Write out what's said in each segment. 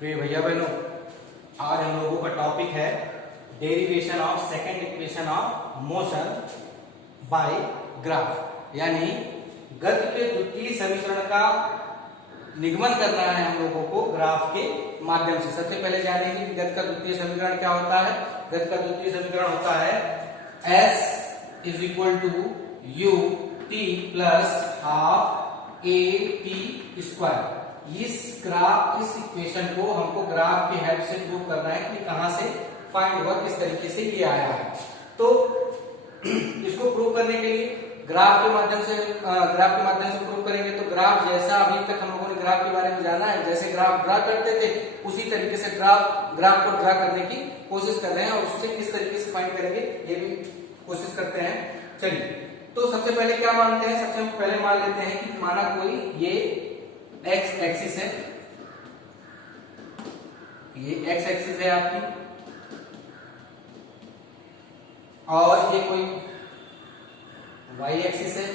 प्रिय भैया बहनों, आज हम लोगों का टॉपिक है derivation of second equation of motion by graph, यानी गति के द्वितीय समीकरण का निगमन करना है हम लोगों को ग्राफ के माध्यम से। सबसे पहले जानेंगे कि गति का द्वितीय समीकरण क्या होता है। गति का द्वितीय समीकरण होता है S is equal to U T plus half A T square. इस इक्वेशन को हमको ग्राफ की हेल्प से प्रूव करना है कि कहां से फाइंड हुआ, किस तरीके से ये आया है। तो इसको प्रूव करने के लिए ग्राफ के माध्यम से प्रूव करेंगे। तो ग्राफ जैसा अभी तक हम लोगों ने ग्राफ के बारे में जाना है, जैसे ग्राफ ड्रा करते थे उसी तरीके से ग्राफ को ड्रा करने की कोशिश कर रहे हैं और उससे किस तरीके से फाइंड करेंगे ये भी कोशिश करते हैं। चलिए, तो सबसे पहले क्या मानते हैं, सबसे पहले मान लेते हैं कि माना कोई ये एक्स एक्सिस है, ये एक्स एक्सिस है आपकी, और ये कोई वाई एक्सिस है,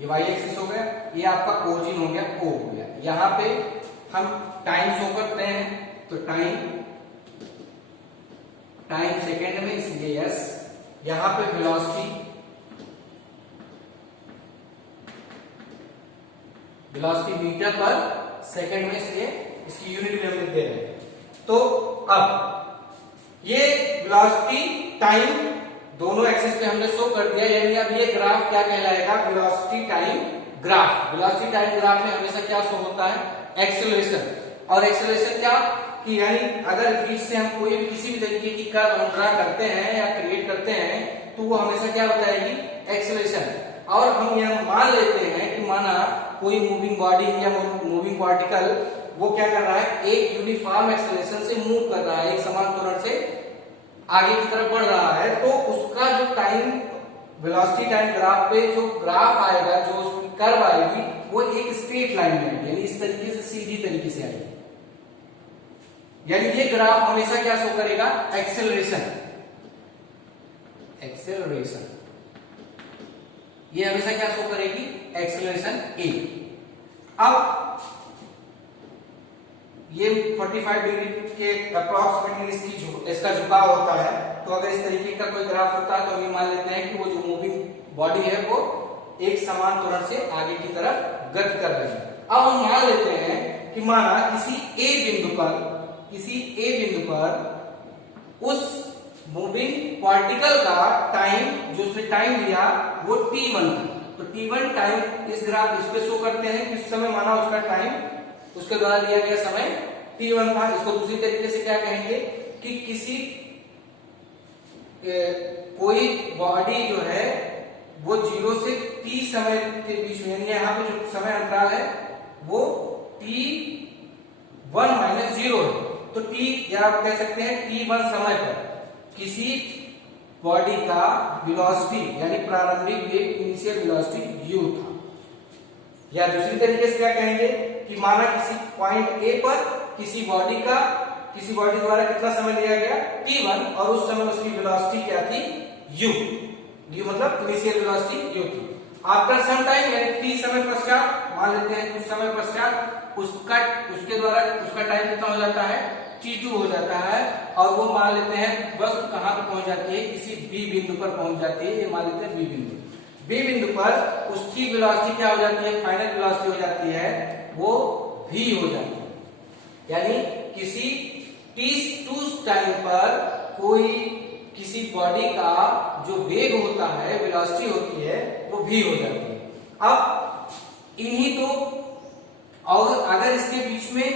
ये वाई एक्सिस हो गया, ये आपका ओरिजिन हो गया, ओ हो गया। यहां पे हम टाइम शो करते हैं, तो टाइम सेकेंड में इसलिए यस, यहां पे वेलोसिटी मीटर पर सेकंड में, इसलिए इसकी यूनिट भी हम लिख दे रहे हैं। तो अब ये वेलोसिटी टाइम दोनों एक्सिस पे हमने शो कर दिया, यानी अब ये ग्राफ क्या कहलाएगा, velocity time graph. Velocity time graph में हमेशा क्या शो होता है, एक्सेलरेशन। और एक्सेलरेशन क्या कि यानी अगर बीच से हम कोई भी किसी भी तरीके की कर्व ड्रा करते हैं या क्रिएट करते हैं तो वो हमेशा क्या बताएगी, एक्सेलरेशन। और हम यह मान लेते हैं कि माना कोई मूविंग बॉडी या मूविंग पार्टिकल वो क्या कर रहा है, एक यूनिफॉर्म एक्सेलरेशन से मूव कर रहा है, एक समान त्वरण से आगे की तरफ बढ़ रहा है, तो उसका जो टाइम वेलोसिटी टाइम ग्राफ पे जो ग्राफ आएगा, जो उसकी कर्व आएगी, वो एक स्ट्रेट लाइन में आएगी, यानी इस तरीके से सीधी तरीके से आएगी। यानी ये ग्राफ हमेशा क्या शो करेगा, एक्सेलरेशन। ये हमेशा क्या शो करेगी, एक्सेलरेशन ए। अब ये 45 डिग्री के अप्रॉक्सीमेटली इसका झुकाव होता है। तो अगर इस तरीके का कोई ग्राफ होता है तो हम ये मान लेते हैं कि वो जो मूविंग बॉडी है वो एक समान त्वरण से आगे की तरफ गति कर रही है। अब हम मान लेते हैं कि माना किसी ए बिंदु पर उस मूविंग पार्टिकल का टाइम, जो उसने टाइम लिया वो t1 था। तो t1 टाइम इस ग्राफ इस पे शो करते हैं कि उस समय माना उसका टाइम, उसके द्वारा लिया गया समय t1 था। इसको दूसरी तरीके से क्या कहेंगे कि किसी कोई बॉडी जो है वो 0 से t समय के बीच में, यहाँ पे जो समय अंतराल है वो t1 माइनस 0 है। तो t या आप कह सकते हैं t1 समय पर किसी बॉडी का वेलोसिटी यानी प्रारंभिक वेग, इनिशियल वेलोसिटी u था। या दूसरी तरीके से क्या कहेंगे कि माना किसी पॉइंट ए पर किसी बॉडी द्वारा कितना समय लिया गया, t1, और उस समय उसकी वेलोसिटी क्या थी, u मतलब इनिशियल वेलोसिटी u थी। आफ्टर सम टाइम यानी t समय पश्चात, मान लेते हैं कुछ समय पश्चात उसके द्वारा उसका टाइम कितना हो जाता है, t2 हो जाता है, और वो मान लेते हैं बस कहां पर पहुंच जाती है, किसी b बिंदु पर पहुंच जाती है। ये मान लेते हैं b बिंदु पर उसकी वेलोसिटी क्या हो जाती है, फाइनल वेलोसिटी हो जाती है वो v हो जाती है। यानी किसी t2 टाइम पर कोई किसी बॉडी का जो वेग होता है, वेलोसिटी होती है, वो v हो जाती है। अब इन्हीं तो, और अगर इसके बीच में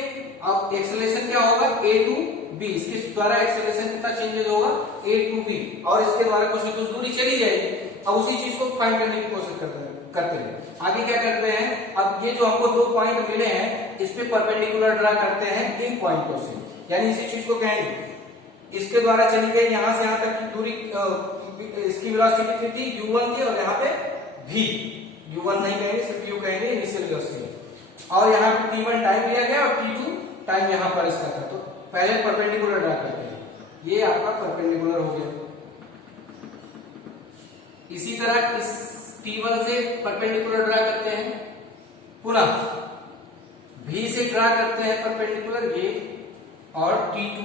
अब एक्सेलरेशन क्या होगा, a टू b, इसके द्वारा एक्सेलरेशन कितना चेंजेस होगा, a टू b, और इसके द्वारा कुछ न कुछ दूरी चली जाएगी। अब उसी चीज को फाइंड करने की कोशिश करते हैं। आगे क्या करते हैं, अब ये जो हमको 2 पॉइंट मिले हैं इस पे परपेंडिकुलर ड्रा करते हैं इन पॉइंटों से, यानी इसी चीज को कहेंगे इसके द्वारा चली गई यहां से यहां तक की दूरी, इसकी वेलोसिटी कितनी थी, u1 थी, और यहाँ पे v, u1 नहीं कहेंगे, सिर्फ u कहेंगे, इनिशियल वेलोसिटी। और यहाँ पे t1 टाइम लिया गया और t2 टाइम यहां पर इसका था। तो पहले परपेंडिकुलर ड्रा करते हैं, ये आपका परपेंडिकुलर हो गया। इसी तरह इस t1 से परपेंडिकुलर ड्रा करते हैं पुनः, V से ड्रा करते हैं परपेंडिकुलर ये, और T2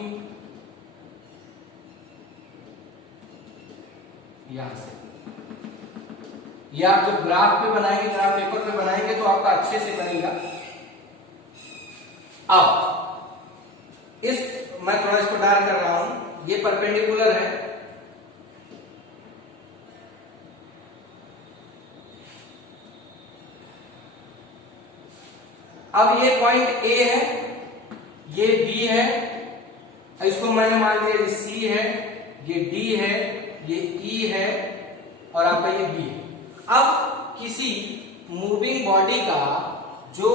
यहां से। ये आप जब ग्राफ पे बनाएंगे, ग्राफ पेपर पे बनाएंगे तो आपका अच्छे से बनेगा। अब इस मैं थोड़ा इसको डार्क कर रहा हूं, ये परपेंडिकुलर है, अब ये पॉइंट A है, ये B है, इसको मैंने मान लिया ये C है, ये D है, ये E है, और आपका ये B है। अब किसी मूविंग बॉडी का जो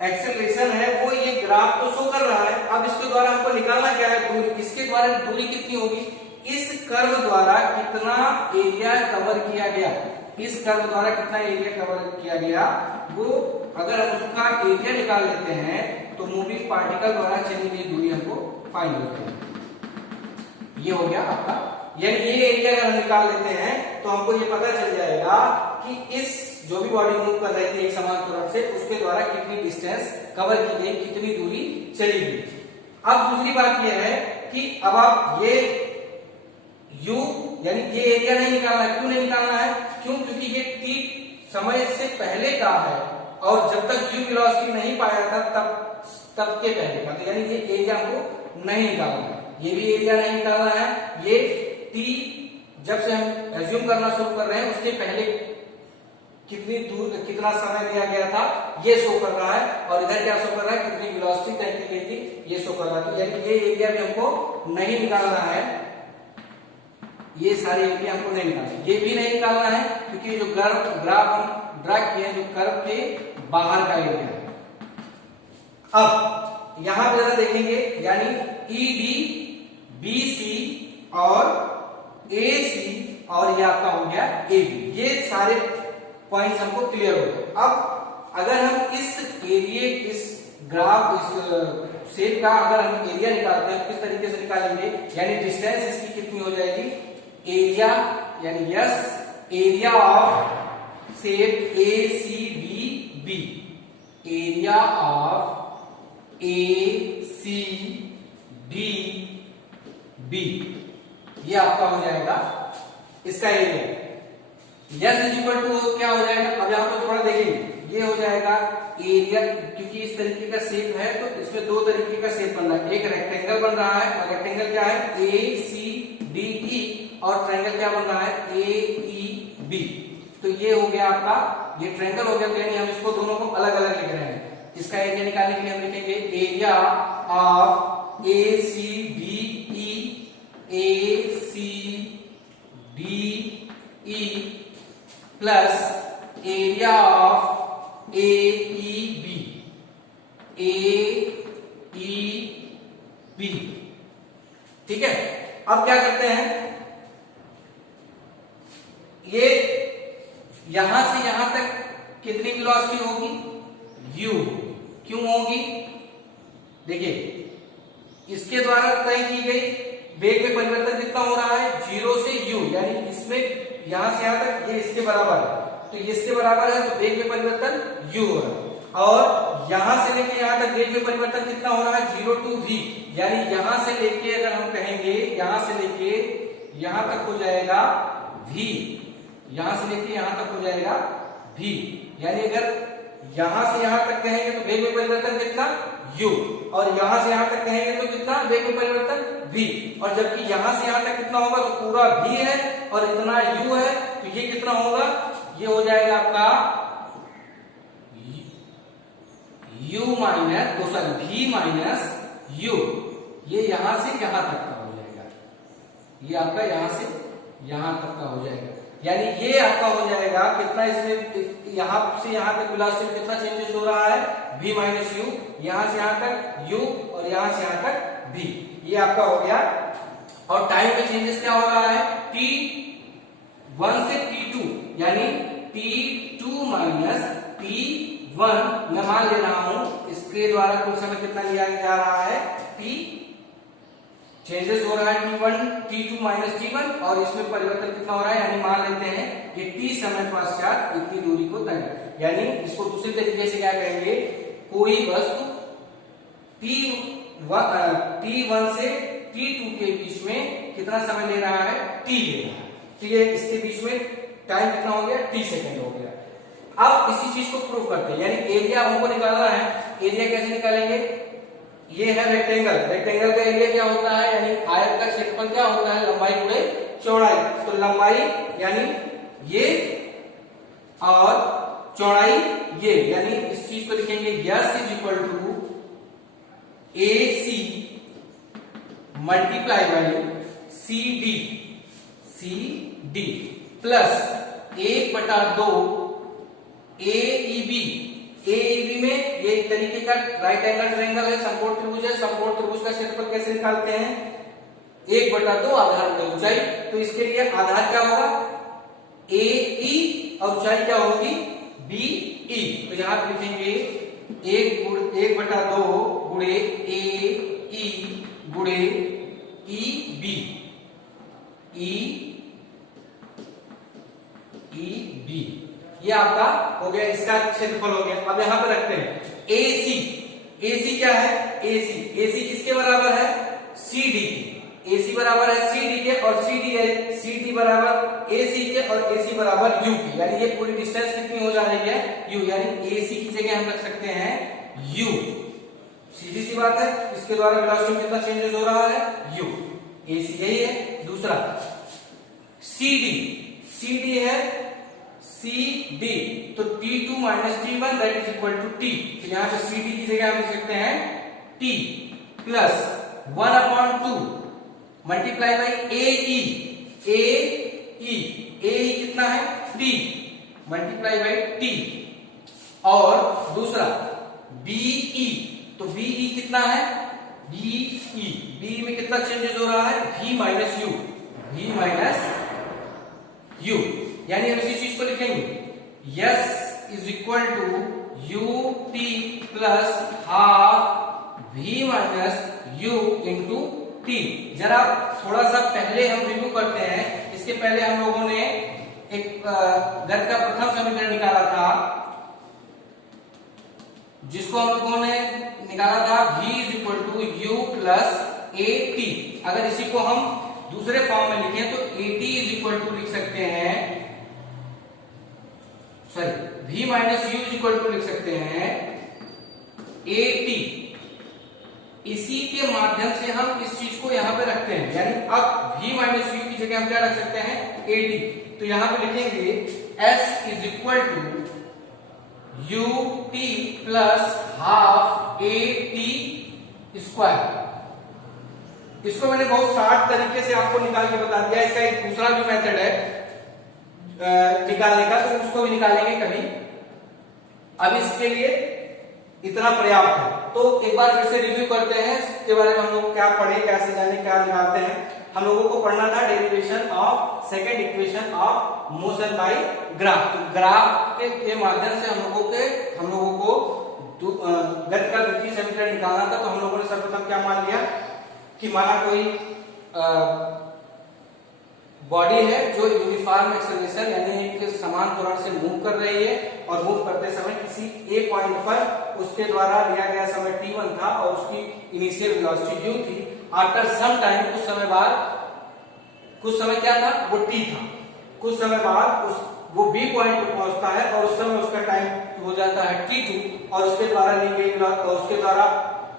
एक्सेलरेशन है वो ये ग्राफ तो शो कर रहा है। अब इसके द्वारा हमको निकालना क्या है, दूरी। इसके द्वारा दूरी कितनी होगी, इस कर्व द्वारा कितना एरिया कवर किया गया, इस कर्व द्वारा कितना एरिया कवर किया गया, वो अगर हम उसका एरिया निकाल लेते हैं तो मूविंग पार्टिकल द्वारा चली गई दूरी हमको फाइंड हो जाएगी। ये हो गया आपका, यानी ये एरिया अगर हम निकाल लेते हैं तो हमको ये पता चल जाएगा कि इस जो भी बॉडी मूव कर रही थी एक समान तरफ से, उसके द्वारा कितनी डिस्टेंस कवर की गई, कितनी दूरी चली गई। अब दूसरी बात यह है कि अब आप ये u यानी ये एरिया नहीं निकालना है। क्यों नहीं निकालना है, क्यों, क्योंकि ये t समय से पहले का है और जब तक u वेलोसिटी नहीं पाया था तब के पहले का, तो यानी ये एरिया हमको नहीं निकालना है, ये भी एरिया नहीं निकालना है। ये t जब से हम एज्यूम करना शुरू कर रहे हैं उसके पहले कितनी दूर कितना समय दिया गया था ये शो कर रहा है, और इधर क्या शो कर रहा है, कितनी वेलोसिटी तय की गई थी ये शो कर रहा है। यानी ये एरिया भी हमको नहीं निकालना है, ये सारे एरिया हमको नहीं निकालना, ये भी नहीं निकालना है क्योंकि जो ग्राफ हम ड्रा किए जो कर्व के बाहर का एरिया है। अब यहां पे जरा देखेंगे, यानी ED, BC और AC और ये आपका हो गया AB, ये सारे पॉइंट्स हमको क्लियर हो गए। अब अगर हम इस एरिया, इस ग्राफ, इस शेप का अगर हम एरिया निकालते हैं तो किस तरीके से निकालेंगे, यानी डिस्टेंस इसकी कितनी हो जाएगी, एरिया यानी S area of shape ACDB, area of ACDB, ये आपका हो जाएगा इसका area. S is equal to क्या हो जाएगा, अब यहां पर थोड़ा देखेंगे, ये हो जाएगा एरिया, क्योंकि इस तरीके का शेप है तो इसमें दो तरीके का शेप बन रहा है, एक रेक्टेंगल बन रहा है, और रेक्टेंगल क्या है ACDE, और ट्रायंगल क्या बन रहा है AEB। तो ये हो गया आपका, ये ट्रायंगल हो गया, तो यानी हम इसको दोनों को अलग अलग लिख रहे हैं। इसका एरिया निकालने के लिए हम लिखेंगे area of ACDE, ACDE plus area of AEB, AEB, ठीक है। अब क्या करते हैं, ये यहां से यहां तक कितनी वेलोसिटी होगी, u, क्यों होगी, देखिए इसके द्वारा तय की गई वेग में परिवर्तन कितना हो रहा है, 0 से u, यानी इसमें यहां से यहां तक ये इसके बराबर है, तो ये इसके बराबर है तो वेग में परिवर्तन u है, और यहां से लेके यहां तक वेग में परिवर्तन कितना हो रहा है, 0 to v, यानी यहां से लेके अगर हम कहेंगे यहां से लेके यहां तक हो जाएगा v, यहां से लेके यहां तक हो जाएगा v, यानी अगर यहां से यहां तक कहेंगे तो वेग में परिवर्तन कितना u, और यहां से यहां तक कहेंगे तो कितना वेग में परिवर्तन v, और जबकि यहां से यहां तक कितना होगा तो पूरा v है और इतना u है, तो ये कितना होगा, ये हो जाएगा आपका u minus v minus u, ये यहां से यहां तक का हो जाएगा, ये आपका यहां से यहां तक का हो जाएगा, यानी ये आपका हो जाएगा कितना, इसमें यहां से यहां तक वेलोसिटी कितना चेंजेस हो रहा है, v माइनस u, यहां से यहां तक u और यहां से यहां तक v, ये आपका हो गया। और टाइम में चेंजेस क्या हो रहा है, t1 से t2, यानी t2 माइनस t1 मैं मान ले रहा हूं, इसके द्वारा कुल समय कितना लिया जा रहा है, t चेंजेस हो रहा है t1 t2 माइनस t1, और इसमें परिवर्तन कितना हो रहा है, यानी मान लेते हैं ये t समय पश्चात इतनी दूरी को तय, यानी इसको दूसरी तरीके से क्या कहेंगे, कोई वस्तु t1 से t2 के बीच में कितना समय ले रहा है, t ले रहा है। तो ये इसके बीच में टाइम कितना हो गया, t सेकंड हो गया। अब इसी चीज को प्रूव करते हैं, यानी एरिया हमको निकालना है। एरिया कैसे निकालेंगे, ये है रेक्टेंगल, रेक्टेंगल का एरिया क्या होता है, यानी आयत का क्षेत्रफल क्या होता है, लंबाई गुणे चौड़ाई। तो लंबाई यानी ये और चौड़ाई ये, यानी इस चीज को लिखेंगे S is equal to A C multiply by C D plus 1/2 AEB। AEB में ये एक तरीके का राइट एंगल ट्रायंगल है, समकोण त्रिभुज है। समकोण त्रिभुज का क्षेत्रफल कैसे निकालते हैं, 1/2 आधार गुणे ऊंचाई। तो इसके लिए आधार क्या होगा, AE और ऊंचाई क्या होगी, BE। तो यहां पे लिखेंगे 1/2 गुणे AE गुणे EB, EB ये आपका हो गया, इसका क्षेत्रफल हो गया। अब यहां पे रखते हैं AC क्या है, AC किसके बराबर है, CD की। AC बराबर है CD के और CD बराबर AC के और AC बराबर U की, यानी ये पूरी डिस्टेंस कितनी हो जा रही है, U, यानी AC की जगह हम रख सकते हैं U। सीधी सी बात है, इसके द्वारा वेलोसिटी में कितना चेंजेस हो रहा है, U। AC यही है। दूसरा CD है CD, तो T2 minus T1 that is equal to T। तो यहां पे CD की जगह हम लिख सकते हैं T plus 1/2 multiply by AE कितना है, T मल्टीप्लाई बाई T। और दूसरा BE, तो BE कितना है, BE में कितना चेंजेस हो रहा है, V माइनस U, यानी हम इसी चीज को लिखेंगे S is equal to UT plus half V minus U into T। जरा थोड़ा सा पहले हम रिव्यू करते हैं। इसके पहले हम लोगों ने एक गति का प्रथम समीकरण निकाला था, जिसको हम लोगों ने निकाला था V is equal to U plus AT। अगर इसी को हम दूसरे फॉर्म में लिखें तो AT इज इक्वल टू लिख सकते हैं, sorry V minus U is equal to लिख सकते हैं AT। इसी के माध्यम से हम इस चीज को यहां पे रखते हैं, यानी अब V माइनस U की जगह हम क्या रख सकते हैं, AT। तो यहां पे लिखेंगे S is equal to UT plus half AT square. इसको मैंने बहुत शार्ट तरीके से आपको निकाल के बता दिया। इसका एक दूसरा भी मेथड है निकालने का, तो उसको भी निकालेंगे कभी। अब इसके लिए इतना पर्याप्त है। तो एक बार फिर से रिव्यू करते हैं इसके बारे में, हम लोग क्या पढ़े, कैसे जाने, क्या निकालते हैं। हम लोगों को पढ़ना था derivation of second equation of motion by graph. तो ग्राफ के माध्यम से हम लोगों को गति का द्वितीय समीकरण निकालना था। तो हम लोगों ने सर्वप्रथम क्या मान लिया कि माना कोई बॉडी है जो यूनिफॉर्म एक्सेलरेशन यानी एक समान त्वरण से मूव कर रही है, और मूव करते समय किसी ए पॉइंट पर उसके द्वारा लिया गया समय t1 था और उसकी इनिशियल वेलोसिटी u थी। आफ्टर सम टाइम, कुछ समय क्या था, वो t था। कुछ समय बाद वो b पॉइंट पर पहुंचता है और उस समय उसका टाइम हो जाता है t2, और उसके द्वारा ली गई उसके द्वारा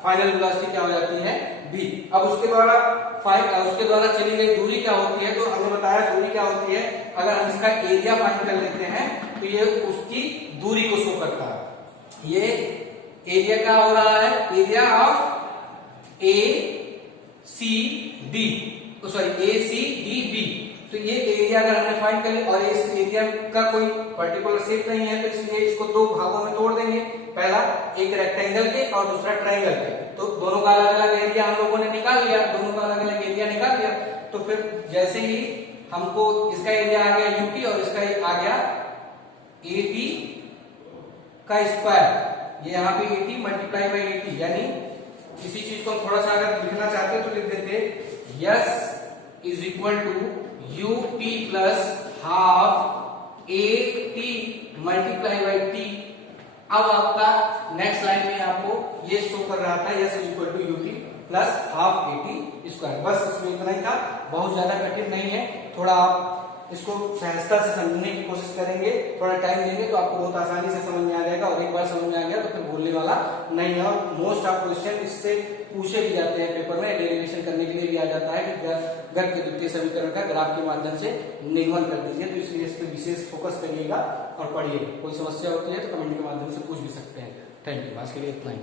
फाइनल वेलोसिटी क्या हो जाती है, v। अब उसके द्वारा चली गई दूरी क्या होती है, तो हमने बताया दूरी क्या होती है। अगर हम इसका एरिया फाइंड कर लेते हैं तो ये उसकी दूरी को शो करता है। ये एरिया क्या हो रहा है, एरिया ऑफ ACD। तो ये एरिया अगर हमने फाइंड कर लिया, और इस एरिया का कोई पर्टिकुलर शेप नहीं है, तो इसलिए इसको दो भागों में तोड़ देंगे। पहला एक रेक्टेंगल के और दूसरा ट्रायंगल के। तो दोनों का अलग अलग एरिया हम लोगों ने निकाल लिया, तो फिर जैसे ही हमको इसका एरिया आ गया UT और इसका आ गया AT का स्क्वायर, ये यहाँ पे AT मल्टीप्लाई बाई AT, यानी किसी चीज को थोड़ा सा अगर लिखना चाहते तो लिख देते S is equal to UT plus half AT multiply by T। अब आपका नेक्स्ट लाइन में आपको ये शो कर रहा था S equal to UT plus half AT square. बस इसमें इतना ही था, बहुत ज्यादा कठिन नहीं है। थोड़ा आप इसको सहजता से समझने की कोशिश करेंगे, थोड़ा टाइम देंगे तो आपको बहुत आसानी से समझ में आ जाएगा, और एक बार समझ में आ गया तो फिर भूलने वाला नहीं है। और मोस्ट ऑफ क्वेश्चन इससे पूछे भी जाते हैं पेपर में, डेरिवेशन करने के लिए भी आ जाता है कि गण के द्वितीय समीकरण का ग्राफ के माध्यम से निगमन कर दीजिए। तो इसलिए इस पर विशेष फोकस करिएगा और पढ़िए। कोई समस्या होती है तो कमेंट के माध्यम से पूछ भी सकते हैं। थैंक यू, आज के लिए इतना ही।